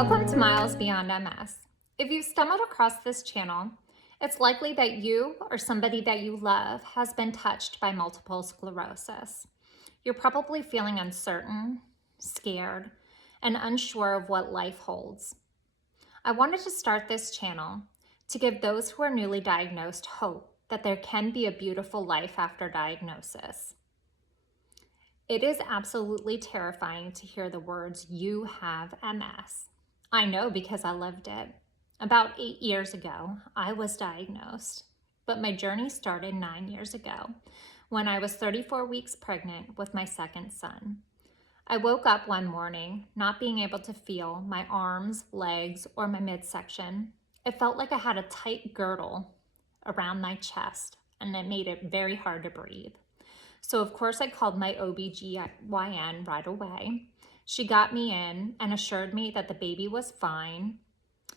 Welcome to Miles Beyond MS. If you've stumbled across this channel, it's likely that you or somebody that you love has been touched by multiple sclerosis. You're probably feeling uncertain, scared, and unsure of what life holds. I wanted to start this channel to give those who are newly diagnosed hope that there can be a beautiful life after diagnosis. It is absolutely terrifying to hear the words, "You have MS." I know because I lived it. About 8 years ago, I was diagnosed, but my journey started 9 years ago when I was 34 weeks pregnant with my second son. I woke up one morning not being able to feel my arms, legs, or my midsection. It felt like I had a tight girdle around my chest, and it made it very hard to breathe. So of course I called my OBGYN right away. She got me in and assured me that the baby was fine.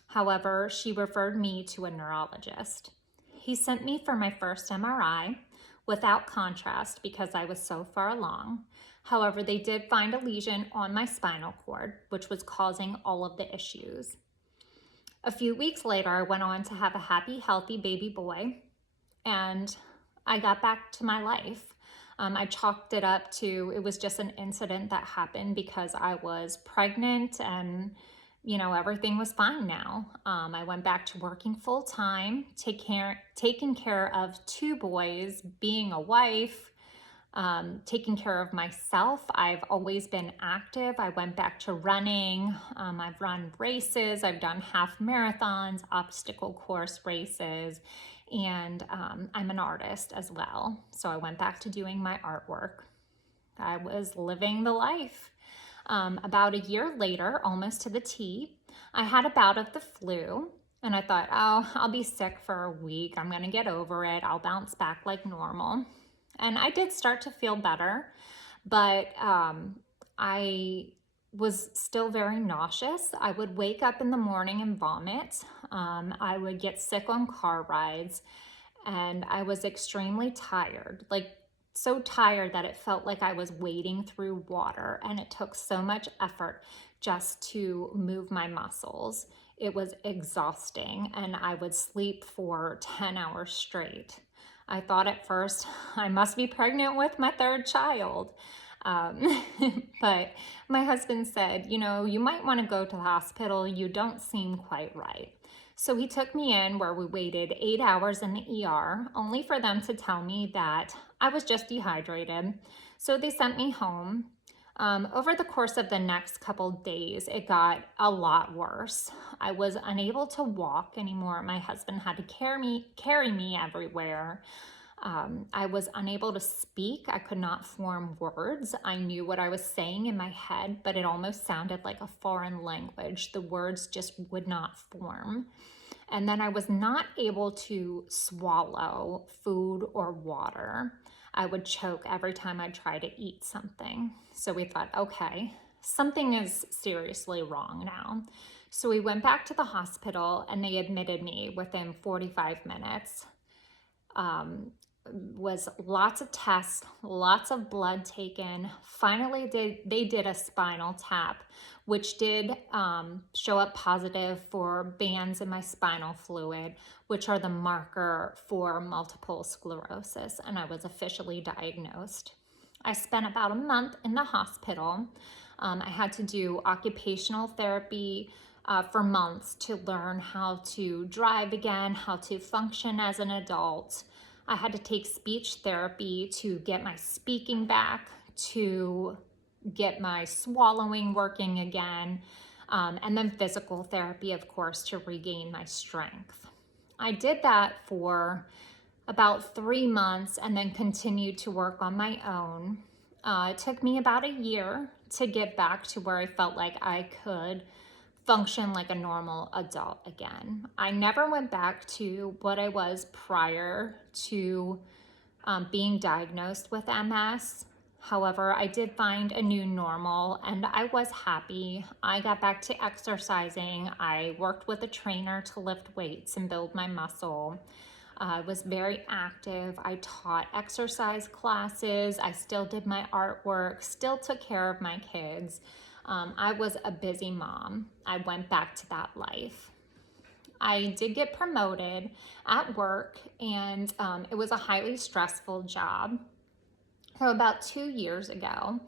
However, she referred me to a neurologist. He sent me for my first MRI without contrast because I was so far along. However, they did find a lesion on my spinal cord, which was causing all of the issues. A few weeks later, I went on to have a happy, healthy baby boy, and I got back to my life. I chalked it up to, it was just an incident that happened because I was pregnant and, everything was fine now. I went back to working full time, taking care of 2 boys, being a wife, taking care of myself. I've always been active. I went back to running. I've run races. I've done half marathons, obstacle course races, and I'm an artist as well. So I went back to doing my artwork. I was living the life. About a year later, almost to the T, I had a bout of the flu. And I thought, oh, I'll be sick for a week. I'm going to get over it. I'll bounce back like normal. And I did start to feel better, but I was still very nauseous. I would wake up in the morning and vomit. I would get sick on car rides, and I was extremely tired, like so tired that it felt like I was wading through water, and it took so much effort just to move my muscles. It was exhausting, and I would sleep for 10 hours straight. I thought at first I must be pregnant with my 3rd child. But my husband said, you might want to go to the hospital. You don't seem quite right. So he took me in, where we waited 8 hours in the ER, only for them to tell me that I was just dehydrated. So they sent me home. Over the course of the next couple days, it got a lot worse. I was unable to walk anymore. My husband had to carry me everywhere. I was unable to speak. I could not form words. I knew what I was saying in my head, but it almost sounded like a foreign language. The words just would not form. And then I was not able to swallow food or water. I would choke every time I tried to eat something. So we thought, okay, something is seriously wrong now. So we went back to the hospital, and they admitted me within 45 minutes. Was lots of tests, lots of blood taken. Finally, they did a spinal tap, which did show up positive for bands in my spinal fluid, which are the marker for multiple sclerosis, and I was officially diagnosed. I spent about a month in the hospital. I had to do occupational therapy for months to learn how to drive again, how to function as an adult. I had to take speech therapy to get my speaking back, to get my swallowing working again, and then physical therapy, of course, to regain my strength. I did that for about 3 months and then continued to work on my own. It took me about a year to get back to where I felt like I could function like a normal adult again. I never went back to what I was prior to being diagnosed with MS. However, I did find a new normal, and I was happy. I got back to exercising. I worked with a trainer to lift weights and build my muscle. I was very active. I taught exercise classes. I still did my artwork, still took care of my kids. I was a busy mom. I went back to that life. I did get promoted at work, and it was a highly stressful job. So about 2 years ago,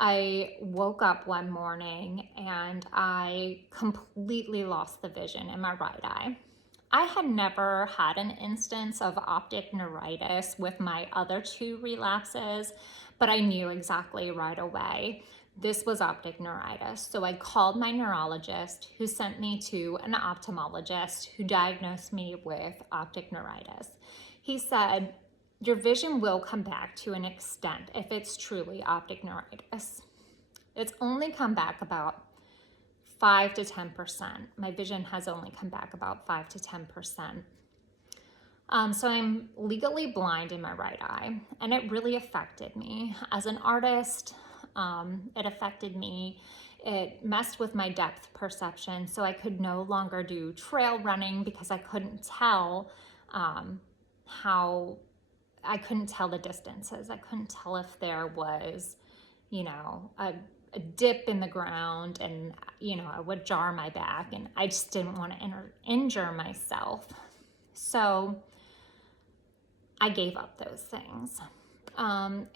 I woke up one morning and I completely lost the vision in my right eye. I had never had an instance of optic neuritis with my other two relapses, but I knew exactly right away this was optic neuritis. So I called my neurologist, who sent me to an ophthalmologist who diagnosed me with optic neuritis. He said, your vision will come back to an extent if it's truly optic neuritis. It's only come back about 5 to 10%. My vision has only come back about 5 to 10%. So I'm legally blind in my right eye, and it really affected me. As an artist, it affected me. It messed with my depth perception, so I could no longer do trail running because I couldn't tell I couldn't tell the distances. I couldn't tell if there was, a dip in the ground, and, I would jar my back, and I just didn't want to injure myself. So I gave up those things.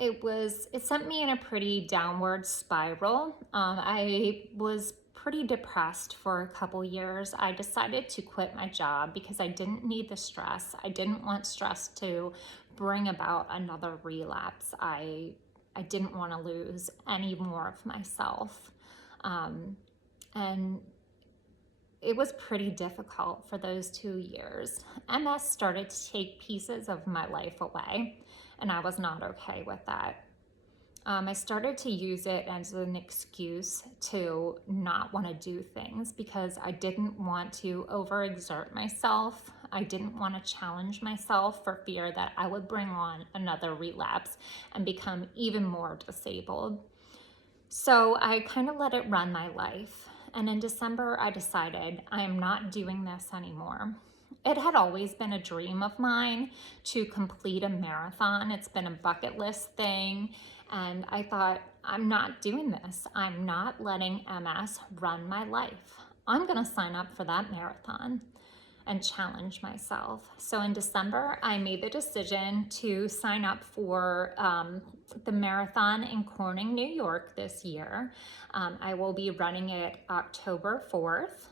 It sent me in a pretty downward spiral. I was pretty depressed for a couple years. I decided to quit my job because I didn't need the stress. I didn't want stress to bring about another relapse. I didn't want to lose any more of myself. And it was pretty difficult for those 2 years. MS started to take pieces of my life away, and I was not okay with that. I started to use it as an excuse to not want to do things because I didn't want to overexert myself. I didn't want to challenge myself for fear that I would bring on another relapse and become even more disabled. So I kind of let it run my life. And in December, I decided I am not doing this anymore. It had always been a dream of mine to complete a marathon. It's been a bucket list thing. And I thought, I'm not doing this. I'm not letting MS run my life. I'm going to sign up for that marathon and challenge myself. So in December, I made the decision to sign up for the marathon in Corning, New York this year. I will be running it October 4th.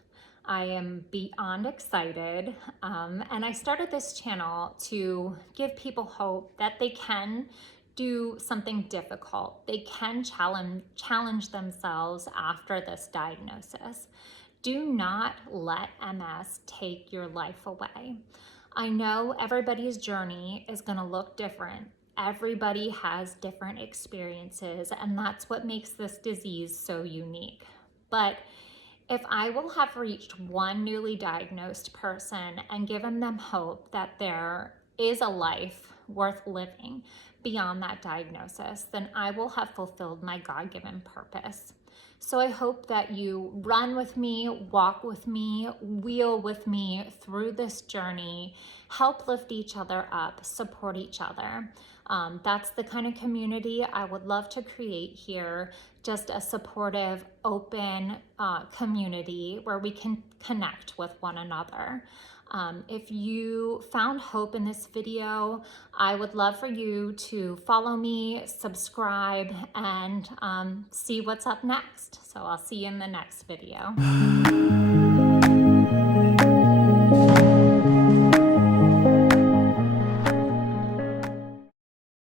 I am beyond excited. And I started this channel to give people hope that they can do something difficult. They can challenge themselves after this diagnosis. Do not let MS take your life away. I know everybody's journey is going to look different. Everybody has different experiences, and that's what makes this disease so unique. But if I will have reached one newly diagnosed person and given them hope that there is a life worth living beyond that diagnosis, then I will have fulfilled my God-given purpose. So I hope that you run with me, walk with me, wheel with me through this journey, help lift each other up, support each other. That's the kind of community I would love to create here, just a supportive, open community where we can connect with one another. If you found hope in this video, I would love for you to follow me, subscribe, and see what's up next. So I'll see you in the next video.